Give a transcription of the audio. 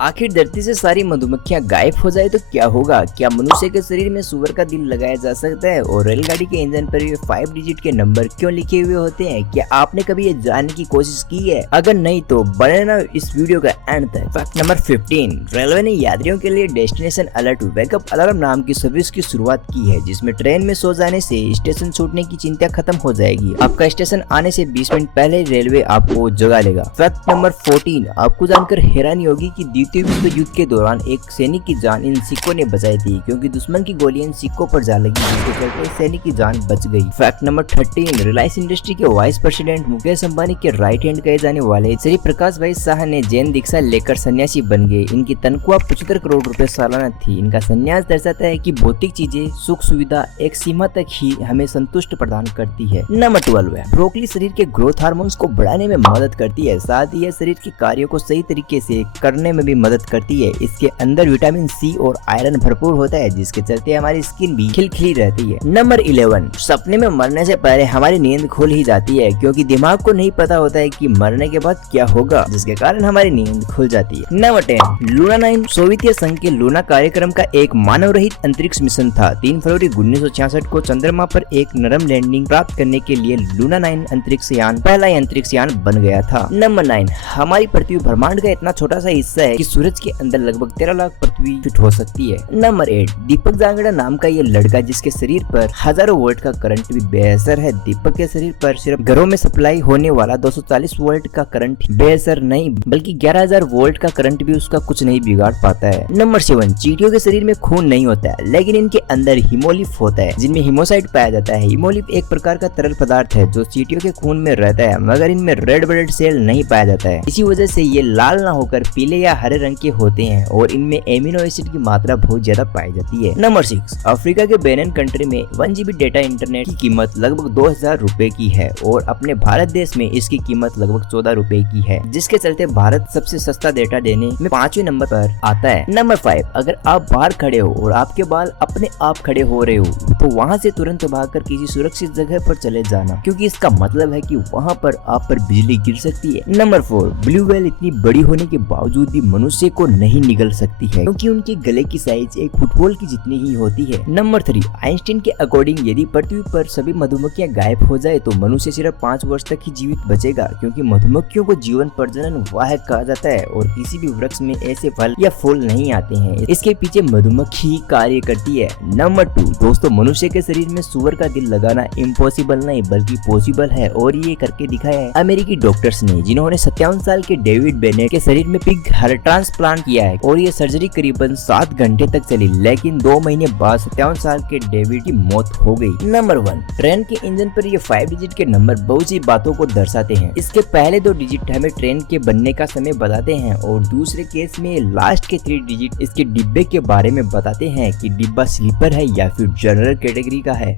आखिर धरती से सारी मधुमक्खियां गायब हो जाए तो क्या होगा? क्या मनुष्य के शरीर में सुअर का दिल लगाया जा सकता है? और रेलगाड़ी के इंजन पर ये 5 डिजिट के नंबर क्यों लिखे हुए होते हैं? क्या आपने कभी ये जानने की कोशिश की है? अगर नहीं तो बने रहना इस वीडियो का एंड तक। फैक्ट नंबर 15, रेलवे ने यात्रियों के लिए डेस्टिनेशन अलर्ट वेकअप अलार्म नाम की सर्विस की शुरुआत की है, जिसमें ट्रेन में सो जाने से स्टेशन छूटने की चिंता खत्म हो जाएगी। आपका स्टेशन आने से 20 मिनट पहले रेलवे आपको जगा लेगा। फैक्ट नंबर 14, आपको जानकर हैरानी होगी कि द्वितीय विश्व युद्ध के दौरान एक सैनिक की जान इन सिक्कों ने बचाई थी, क्योंकि दुश्मन की गोली इन सिक्कों पर जा लगी, जिसके चलते सैनिक की जान बच गई। फैक्ट नंबर 13, रिलायंस इंडस्ट्री के वाइस प्रेसिडेंट मुकेश अंबानी के राइट हैंड कहे जाने वाले श्री प्रकाश भाई शाह ने जैन दीक्षा लेकर सन्यासी बन गए। इनकी तनख्वाह 75 करोड़ रुपए सालाना थी। इनका सन्यास दर्शाता है कि भौतिक चीजें सुख सुविधा एक सीमा तक ही हमें संतुष्ट प्रदान करती है। नंबर 12 है, ब्रोकली शरीर के ग्रोथ हार्मोन्स को बढ़ाने में मदद करती है, साथ ही यह शरीर के कार्यों को सही तरीके से करने में भी मदद करती है। इसके अंदर विटामिन सी और आयरन भरपूर होता है, जिसके चलते हमारी स्किन भी खिलखिली रहती है। नंबर 11, सपने में मरने से पहले हमारी नींद खुल ही जाती है, क्योंकि दिमाग को नहीं पता होता है कि मरने के बाद क्या होगा, जिसके कारण हमारी नींद खुल जाती है। नंबर 10, लूना 9 सोवियत संघ के लूना कार्यक्रम का एक मानव रहित अंतरिक्ष मिशन था। 3 फरवरी 1966 को चंद्रमा पर एक नरम लैंडिंग प्राप्त करने के लिए लूना 9 अंतरिक्ष यान पहला अंतरिक्ष यान बन गया था। नंबर 9, हमारी पृथ्वी ब्रह्मांड का इतना छोटा सा हिस्सा है कि सूरज के अंदर लगभग 13 लाख पृथ्वी फिट हो सकती है। नंबर 8, दीपक जांगड़ा नाम का ये लड़का, जिसके शरीर पर हजारों वोल्ट का करंट भी बेअसर है। दीपक के शरीर पर सिर्फ घरों में सप्लाई होने वाला 240 वोल्ट का करंट बेअसर नहीं, बल्कि 11,000 वोल्ट का करंट भी उसका कुछ नहीं बिगाड़ पाता है। नंबर 7, चींटियों के शरीर में खून नहीं होता है, लेकिन इनके अंदर हीमोलिफ होता है, जिनमें हीमोसाइट पाया जाता है। हीमोलिफ एक प्रकार का तरल पदार्थ है जो चींटियों के खून में रहता है, मगर इनमें रेड ब्लड सेल नहीं पाया जाता है। इसी वजह से ये लाल न होकर पीले या हरे रंग के होते हैं और इनमें एमिनो एसिड की मात्रा बहुत ज्यादा पाई जाती है। नंबर 6, अफ्रीका के बेनिन कंट्री में 1 GB डेटा इंटरनेट की कीमत लगभग 2000 रुपए की है, और अपने भारत देश में इसकी कीमत लगभग 14 रुपए की है, जिसके चलते भारत सबसे सस्ता डेटा देने में 5वें नंबर पर आता है। नंबर 5, अगर आप बाहर खड़े हो और आपके बाल अपने आप खड़े हो रहे हो, तो वहाँ से तुरंत भागकर किसी सुरक्षित जगह पर चले जाना, क्योंकि इसका मतलब है कि वहाँ पर आप पर बिजली गिर सकती है। नंबर 4, ब्लू व्हेल इतनी बड़ी होने के बावजूद भी मनुष्य को नहीं निगल सकती है, क्योंकि उनके गले की साइज एक फुटबॉल की जितनी ही होती है। नंबर 3, आइंस्टीन के अकॉर्डिंग यदि पृथ्वी पर सभी मधुमक्खियां गायब हो जाए तो मनुष्य सिर्फ 5 वर्ष तक ही जीवित बचेगा, क्योंकि मधुमक्खियों को जीवन प्रजनन वाहक कहा जाता है और किसी भी वृक्ष में ऐसे फल या फूल नहीं आते हैं। इसके पीछे मधुमक्खी ही कार्य करती है। नंबर 2, दोस्तों, मनुष्य के शरीर में सुअर का दिल लगाना इम्पॉसिबल नहीं बल्कि पॉसिबल है, और ये करके दिखाया है अमेरिकी डॉक्टर्स ने, जिन्होंने 57 साल के डेविड बेनेट के शरीर में पिग हार्ट ट्रांसप्लांट किया है, और ये सर्जरी करीबन 7 घंटे तक चली, लेकिन 2 महीने बाद 57 साल के डेविड की मौत हो गई। नंबर 1, ट्रेन के इंजन पर ये 5 डिजिट के नंबर बहुत सी बातों को दर्शाते हैं। इसके पहले 2 डिजिट हमें ट्रेन के बनने का समय बताते हैं, और दूसरे केस में लास्ट के 3 डिजिट इसके डिब्बे के बारे में बताते हैं कि डिब्बा स्लीपर है या फिर जनरल कैटेगरी का है।